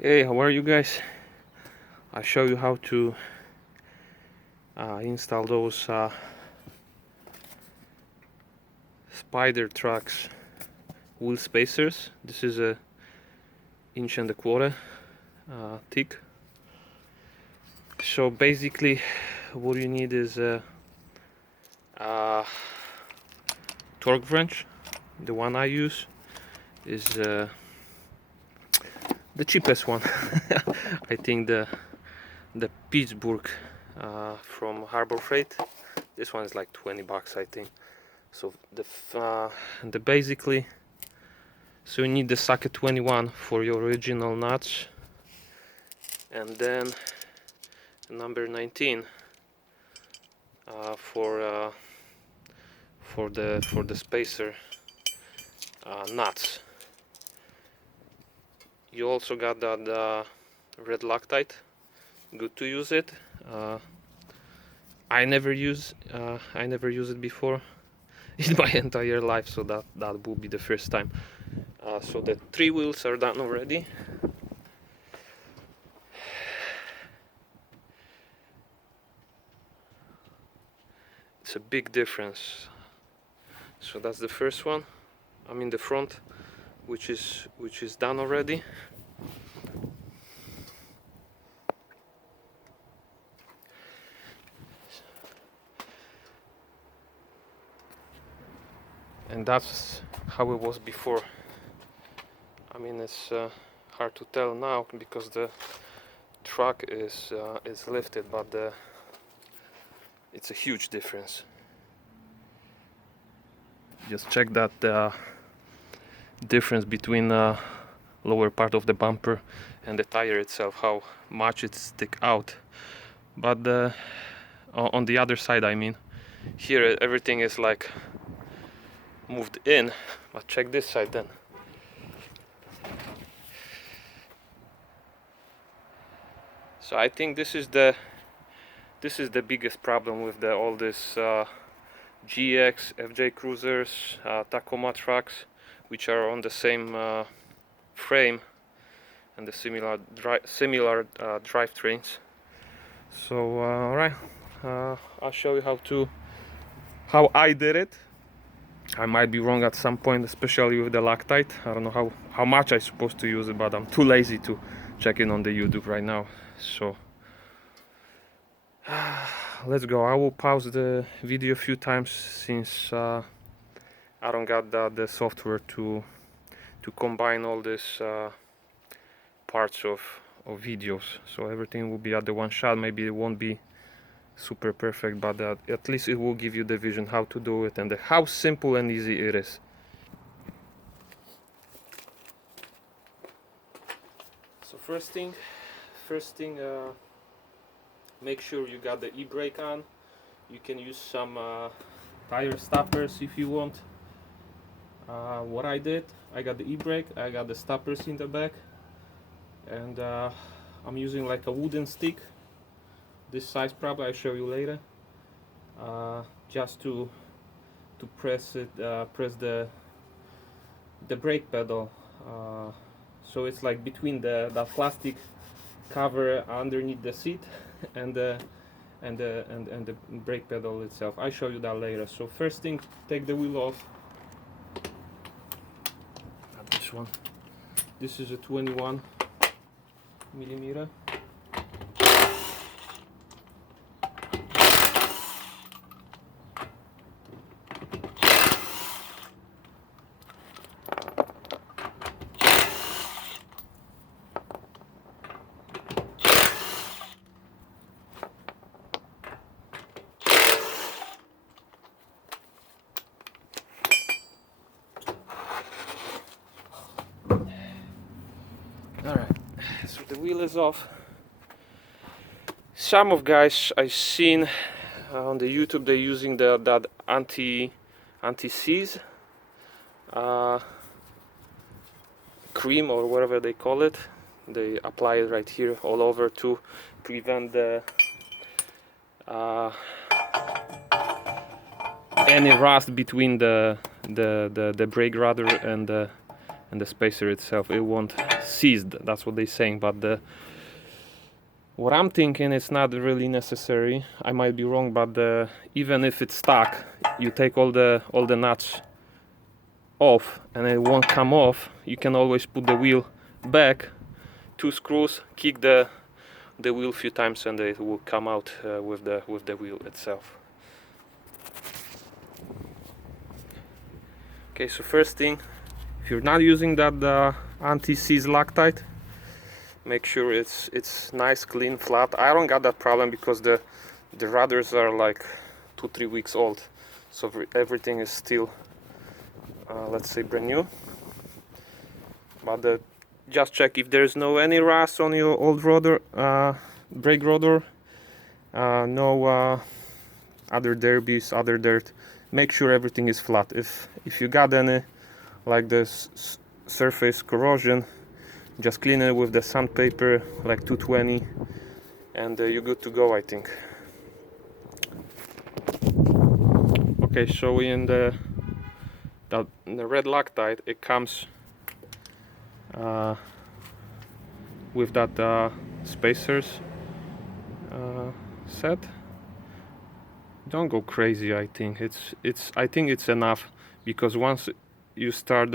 Hey, how are you guys? I'll show you how to install those Spidertrax wheel spacers. This is a 1.25 inch thick. So basically what you need is a torque wrench. The one I use is the cheapest one. I think the Pittsburgh from Harbor Freight. This one is like 20 bucks, I think. So the basically, so you need the socket 21 for your original nuts, and then number 19 for the spacer nuts. You also got that red Loctite. Good to use it. I never use it before in my entire life, so that will be the first time. So the 3 wheels are done already. It's a big difference. So that's the first one. I mean the front, which is done already. And that's how it was before. I mean, it's hard to tell now because the truck is lifted, but it's a huge difference. Just check that difference between lower part of the bumper and the tire itself, how much it stick out. But on the other side, I mean, here everything is like moved in, but check this side then. So I think this is the biggest problem with all this GX, FJ Cruisers, Tacoma trucks, which are on the same frame and the similar drivetrains. So alright, I'll show you how I did it. I might be wrong at some point, especially with the Loctite. I don't know how much I'm supposed to use it, but I'm too lazy to check it on the YouTube right now. So let's go. I will pause the video a few times since I don't got the software to combine all these parts of videos, so everything will be at the one shot. Maybe it won't be super perfect, but at least it will give you the vision how to do it and how simple and easy it is. So first thing, make sure you got the e-brake on. You can use some tire stoppers if you want. What I did, I got the e-brake, I got the stoppers in the back, and I'm using like a wooden stick, this size probably, I'll show you later, just to press the brake pedal, so it's like between the plastic cover underneath the seat and the brake pedal itself. I'll show you that later. So first thing, take the wheel off. Got this one. This is a 21 millimeter. Alright, so the wheel is off. Some of guys I've seen on the YouTube, they're using that anti-seize cream or whatever they call it. They apply it right here all over to prevent the any rust between the brake rudder and and the spacer itself, it won't seize. That's what they're saying, but what I'm thinking is not really necessary. I might be wrong, but even if it's stuck, you take all the nuts off and it won't come off. You can always put the wheel back, 2 screws, kick the wheel a few times, and it will come out with the wheel itself. Okay, so first thing, if you're not using that anti-seize Loctite, make sure it's nice, clean, flat. I don't got that problem because the rudders are like 2-3 weeks old, so everything is still let's say brand new. But just check if there's no any rust on your old rudder, brake rudder, no other derbies, other dirt. Make sure everything is flat. If you got any like this surface corrosion, just clean it with the sandpaper, like 220, and you're good to go, I think. Okay, so in the red Loctite, it comes with that spacers set. Don't go crazy. I think I think it's enough, because once you start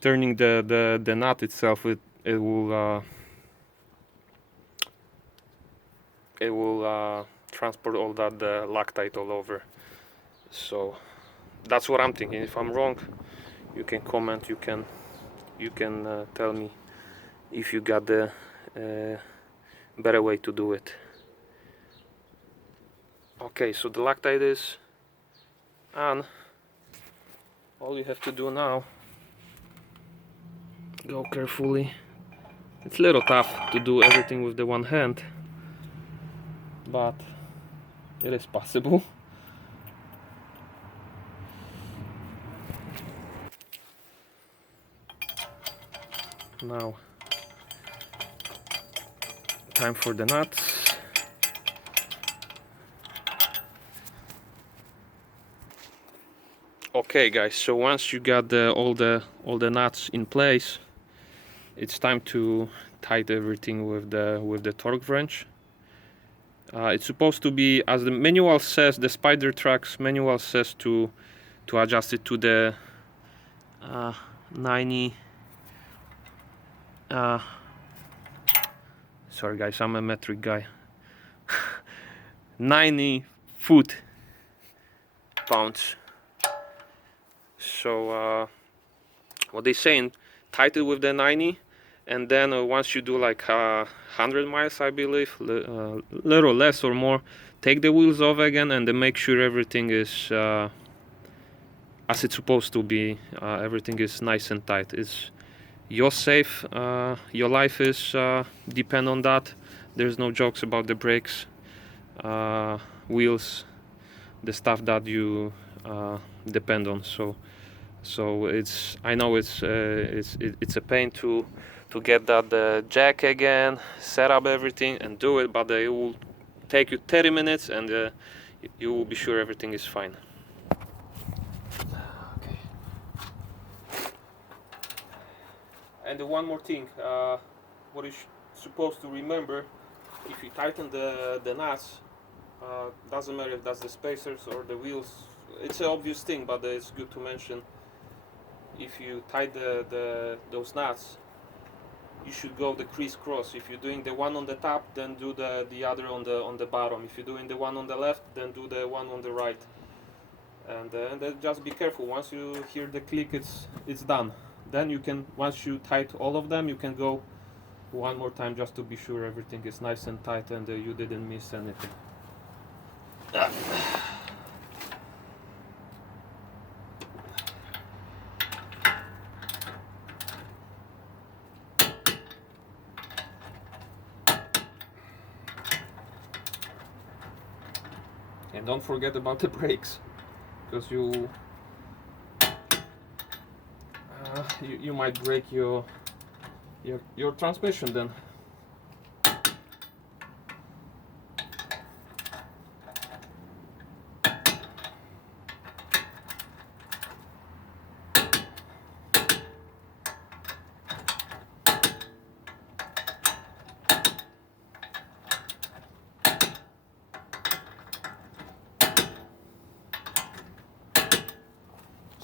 turning the nut itself, it will transport all that Loctite all over. So that's what I'm thinking. If I'm wrong, you can comment. You can tell me if you got the better way to do it. Okay, so the Loctite is on. All you have to do now, go carefully. It's a little tough to do everything with the one hand, but it is possible. Now, time for the nuts. Okay guys, so once you got all the nuts in place, it's time to tighten everything with the torque wrench. It's supposed to be, as the manual says, the Spidertrax manual says, to adjust it to the 90. Sorry guys, I'm a metric guy. 90 foot-pounds. So what they're saying, tighten with the 90, and then once you do like 100 miles, I believe, little less or more, take the wheels off again and then make sure everything is as it's supposed to be. Everything is nice and tight. You're safe, your life is depend on that. There's no jokes about the brakes, wheels, the stuff that you depend on. So I know it's a pain to get that jack again, set up everything and do it, but it will take you 30 minutes and you will be sure everything is fine. Okay. And one more thing, what you're supposed to remember, if you tighten the nuts, doesn't matter if that's the spacers or the wheels, it's an obvious thing, but it's good to mention. If you tie those nuts, you should go the criss-cross. If you're doing the one on the top, then do the other on the bottom. If you're doing the one on the left, then do the one on the right. And then just be careful. Once you hear the click, it's done. Then you can, once you tight all of them, you can go one more time just to be sure everything is nice and tight and you didn't miss anything. And don't forget about the brakes, because you might break your transmission then.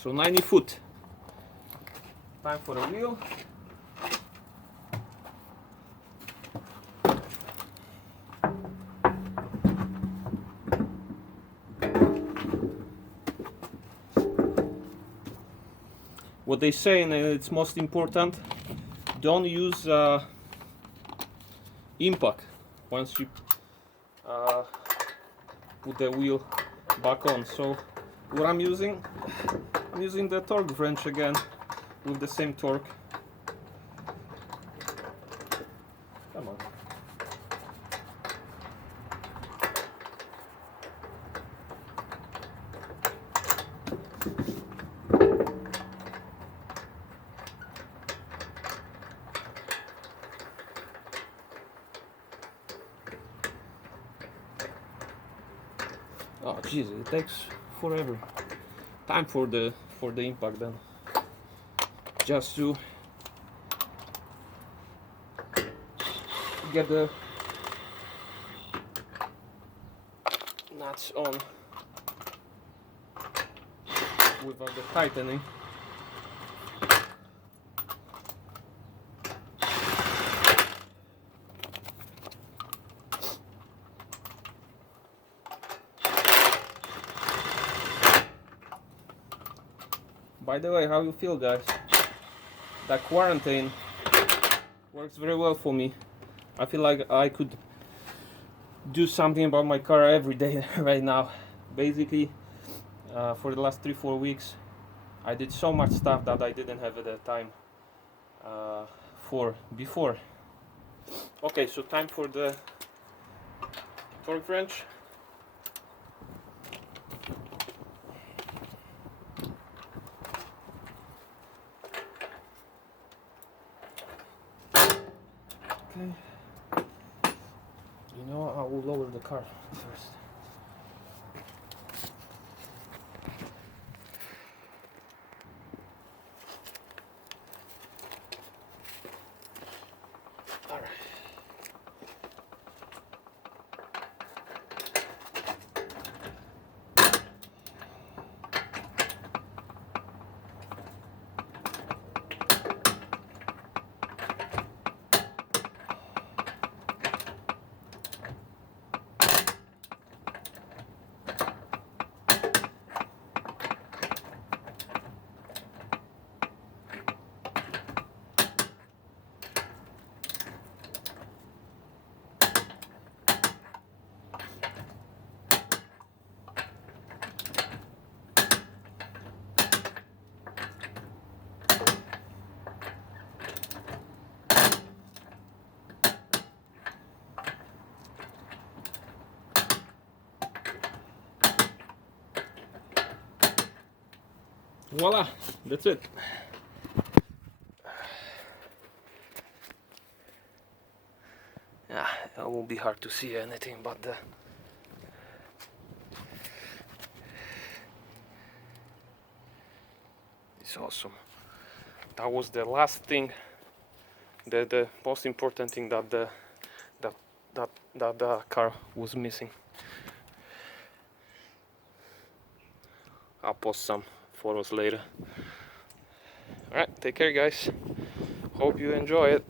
So 90 foot. Time for a wheel. What they say, and it's most important, don't use impact once you put the wheel back on. So what I'm using the torque wrench again with the same torque. Come on. Oh jeez, it takes forever. Time for the impact then. Just to get the nuts on without the tightening. By the way, how you feel, guys? That quarantine works very well for me. I feel like I could do something about my car every day right now. Basically, for the last 3-4 weeks, I did so much stuff that I didn't have at the time for before. Okay, so time for the torque wrench. Okay. You know, I will lower the car first. All right. Voila, that's it. Yeah, it won't be hard to see anything, but it's awesome. That was the last thing, the most important thing that the car was missing. I'll post some photos later. Alright, take care guys. Hope you enjoy it.